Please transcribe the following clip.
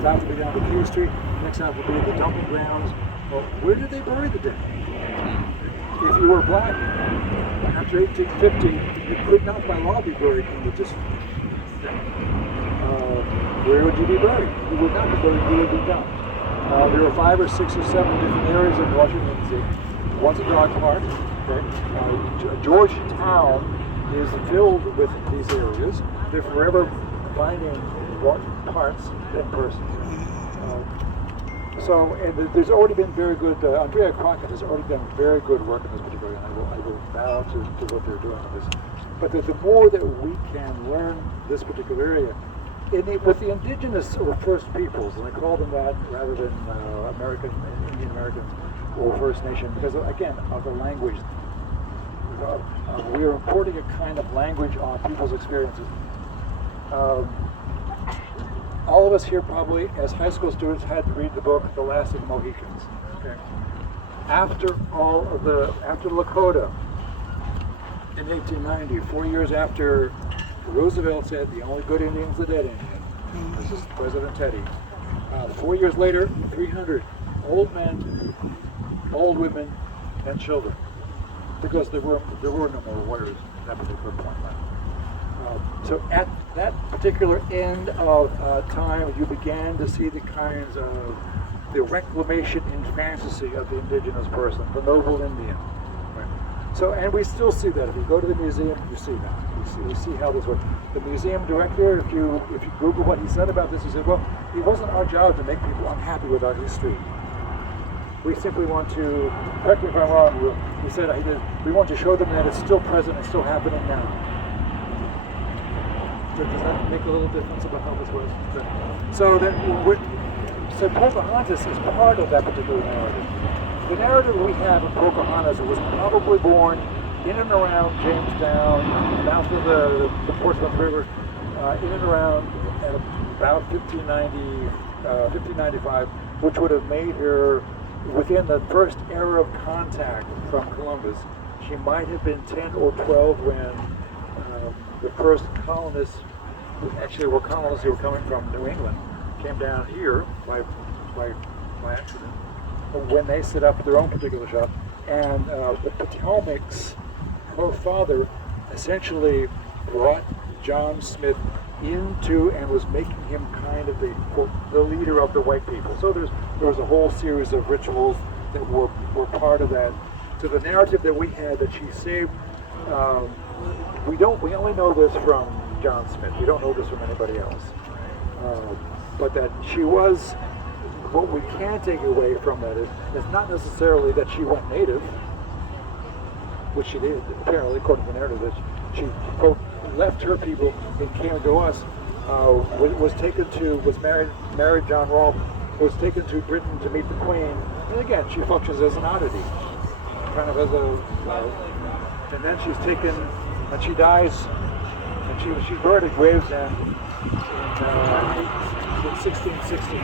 stop will be down to Q Street. Next stop will be the dumping grounds. Well, where did they bury the dead? If you were black, after 1850, you could not by law be buried in the district. Where would you be buried? You would not be buried, you would be dumped. There were 5 or 6 or 7 different areas in Washington, D.C. One's a dog park. Okay? Georgetown is filled with these areas. They're forever finding what parts in person. And there's already been very good, Andrea Crockett has already done very good work in this particular area, and I will bow to what they're doing with this. But the more that we can learn this particular area, with the indigenous or first peoples, and I call them that rather than Indian Americans or First Nation, because again, of the language. We are importing a kind of language on people's experiences. All of us here probably, as high school students, had to read the book The Last of the Mohicans. Okay. After Lakota in 1890, 4 years after Roosevelt said the only good Indian's the dead Indian. This is President Teddy. 4 years later, 300 old men, old women, and children, because there were no more warriors at that particular point. So at that particular end of time, you began to see the kinds of the reclamation in fantasy of the indigenous person, the noble Indian. Right? So, and we still see that. If you go to the museum, you see that. You see how this works. The museum director, if you Google what he said about this, he said, well, it wasn't our job to make people unhappy with our history. We simply want to, correct me if I'm wrong, he said, we want to show them that it's still present and still happening now. Does that make a little difference about how this was? So Pocahontas is part of that particular narrative. The narrative we have of Pocahontas was probably born in and around Jamestown, south of the Portsmouth River, in and around at about 1595, which would have made her within the first era of contact from Columbus. She might have been 10 or 12 when the first colonists, actually were colonists who were coming from New England, came down here by accident when they set up their own particular shop. And the Potomac's, her father, essentially brought John Smith into and was making him kind of the leader of the white people. So there was a whole series of rituals that were part of that. So the narrative that we had that she saved, we only know this from John Smith. We don't know this from anybody else. But that she was, what we can take away from that is not necessarily that she went native, which she did, apparently, according to the narrative, that she, quote, left her people and came to us, married John Rolfe, was taken to Britain to meet the Queen, and again, she functions as an oddity, kind of as and then she's taken, and she dies, and she's buried at Gravesend in 1616.